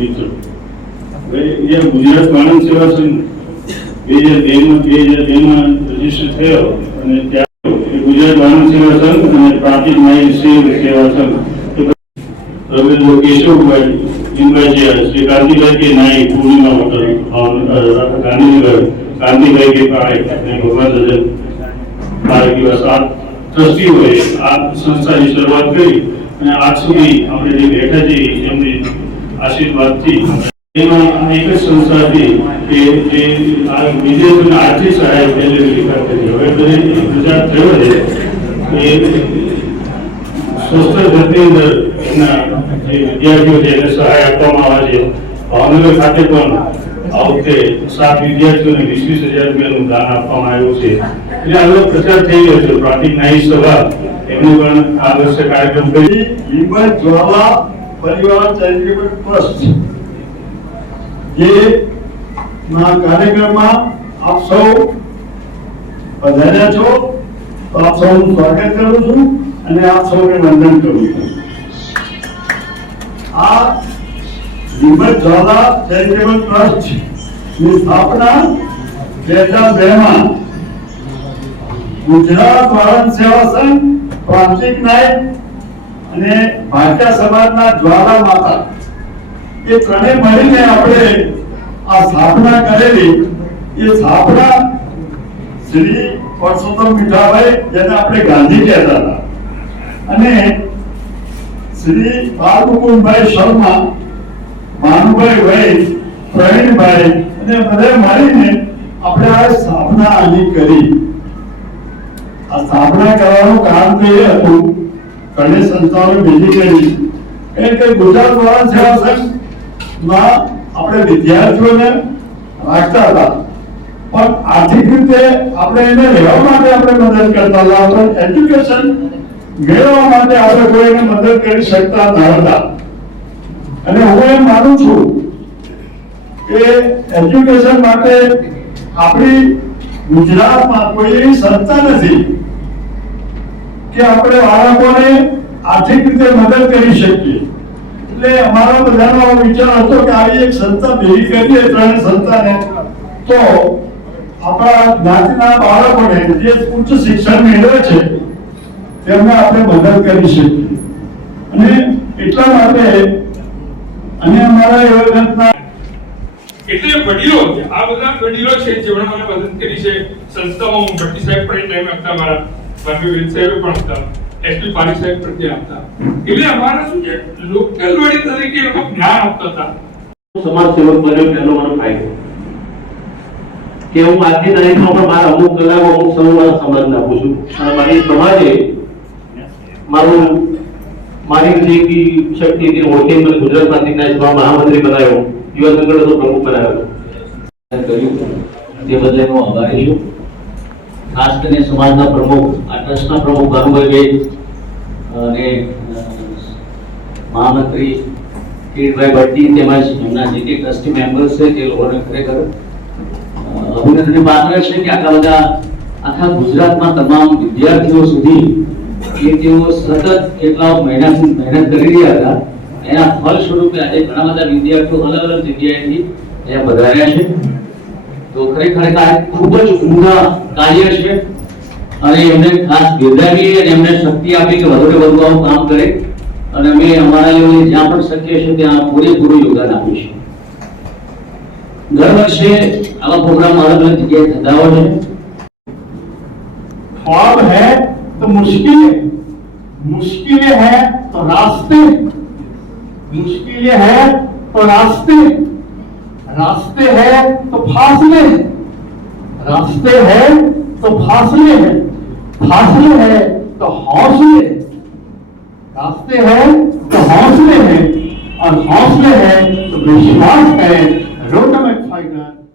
મિત્રો, ये गुजरात मानव सेवा संघ 2002 માં રજીસ્ટર થયો અને ત્યાં ગુજરાત માનવ સેવા સંઘ અને પ્રાંતિજ ન્યાય સેવા સંઘ રવિન્દ્ર કેશવભાઈ जिनका श्री गांधीभाई के नाई पूर्णिमा होटल गांधीनगर गांधीभाई के पाए भगवान दर्शन बारह दिवस आ ट्रस्टी हुए आ संस्था की शुरुआत करी અને આજ સુધી આપણે જે બેઠા છીએ એમની આશીર્વાદથી એમાં એક જ સંસ્થા હતી કે જે આ વિદેશોને આર્થિક સહાય એલિજિબિલિટી કરતી હવે બધી ગુજરાત થયો છે એ સ્વસ્થ ધરતી અંદર એમના જે વિદ્યાર્થીઓ છે એને સહાય આપવામાં આવે છે ભાવનગર ખાતે પણ આ વખતે 7 વિદ્યાર્થીઓને 20,000 રૂપિયાનું દાન આપવામાં આવ્યું છે એટલે હવે પ્રચાર થઈ ગયો છે પ્રાંતિજ ન્યાય સભા એમણે પણ આ વર્ષે કાર્યક્રમ કરી હિંમત જ્વાલા પરિવાર ચેરિટેબલ ટ્રસ્ટ જે ના કાર્યક્રમમાં આપ સૌ પધાર્યા છો તો આપ સૌનું સ્વાગત કરું છું અને આપ સૌને વંદન કરું છું આ હિંમત જ્વાલા ચેરિટેબલ ટ્રસ્ટ ની સ્થાપના 2002 માં ગુજરાત વાળંદ સેવા સંઘ પ્રાંતિજ ન્યાય અને ભાટિયા સમાજના જ્વાલા માતા એ ત્રણે મળીને આપણે આ સ્થાપના કરેલી એ સ્થાપના શ્રી પરસોત્તમ મીઠાભાઈ જેને આપણે ગાંધી કહેતા હતા અને શ્રી બાલમુકુંદભાઈ શર્મા ભાનુભાઈ ભાઈ પ્રવીણભાઈ અને બધા મળીને આપણે આ સ્થાપના આની કરી આ સ્થાપના કરવાનું કામ તો એ હતું ઘણી સંસ્થાઓને ભેગી કરી કે ગુજરાત વાળંદ સેવા સંઘમાં આપણે વિદ્યાર્થીઓને રાખતા હતા પણ આર્થિક રીતે આપણે એને રહેવા માટે આપણે મદદ કરતા હતા પણ એજ્યુકેશન મેળવવા માટે આપણે કોઈને મદદ કરી શકતા ન હતા અને હું એમ માનું છું કે એજ્યુકેશન માટે આપણી ગુજરાતમાં કોઈ એવી સંસ્થા નથી કે આપણે બાળકોને આર્થિક રીતે મદદ કરી શકીએ એટલે અમારો બધાનો વિચાર હતો કે આવી એક સંસ્થા ભેગી કરીએ ત્રણ સંસ્થાને તો આપણા જ્ઞાતિના બાળકોને જે ઉચ્ચ શિક્ષણ મેળવે છે તેમને આપણે મદદ કરી શકીએ અને એટલા માટે અને અમારા યોજના એટલે વડીલો આ બધા વડીલો છે જેમણે મને મદદ કરી છે સંસ્થામાં હું ભટ્ટી સાહેબ પણ ટાઈમ આપતા મારા બાકી સાહેબ પણ હતા એસપી પારી સાહેબ પ્રત્યે આપતા એટલે અમારા શું છે લોકલ વડી તરીકે લોકો જ્ઞાન આપતા હતા સમાજ સેવક બન્યો પહેલો મારો ફાયદો કે હું આજની તારીખમાં પણ મારા અમુક કલાકો અમુક સમય મારા સમાજને આપું છું અને મારી સમાજે મારી જે શક્તિ હતી ઓળખી મને ગુજરાત પ્રાંતિજ ન્યાય સભા મહામંત્રી બનાવ્યો યુવા સંગઠનનો પ્રમુખ બનાવ્યો કર્યું તે બદલે હું આભારી છું ખાસ કરીને સમાજના પ્રમુખ આ ટ્રસ્ટના પ્રમુખ ભાનુભાઈ અને મહામંત્રી કિરીટભાઈ ભટ્ટી તેમજ એમના જે તે ટ્રસ્ટી મેમ્બર્સ છે તે લોકોને ખરેખર અભિનંદનની પાત્ર છે કે આખા ગુજરાતમાં તમામ વિદ્યાર્થીઓ સુધી કે તેઓ સતત કેટલા મહેનત કરી રહ્યા હતા એના ફળ સ્વરૂપે આજે ઘણા બધા વિદ્યાર્થીઓ અલગ અલગ જગ્યાએથી અહીંયા પધાર્યા છે તો ખરેખર આ ખૂબ જ ઉમદા કાર્ય છે અને એમને ખાસ બિરદાવીએ અને એમને શક્તિ આપી કે વધુ વધુ આવું કામ કરે અને અમે અમારા લેવલે જ્યાં પણ શક્ય છે ત્યાં પૂરેપૂરું યોગદાન આપીશું દર વર્ષે આવા પ્રોગ્રામ અલગ અલગ જગ્યાએ થતા હોય છે ख्वाब है तो मुश्किलें है तो रास्ते मुश्किलें है तो रास्ते है तो फासले रास्ते है तो फासले है तो हौसले रास्ते है तो हौसले है और हौसले है तो विश्वास है रोड में फाइटर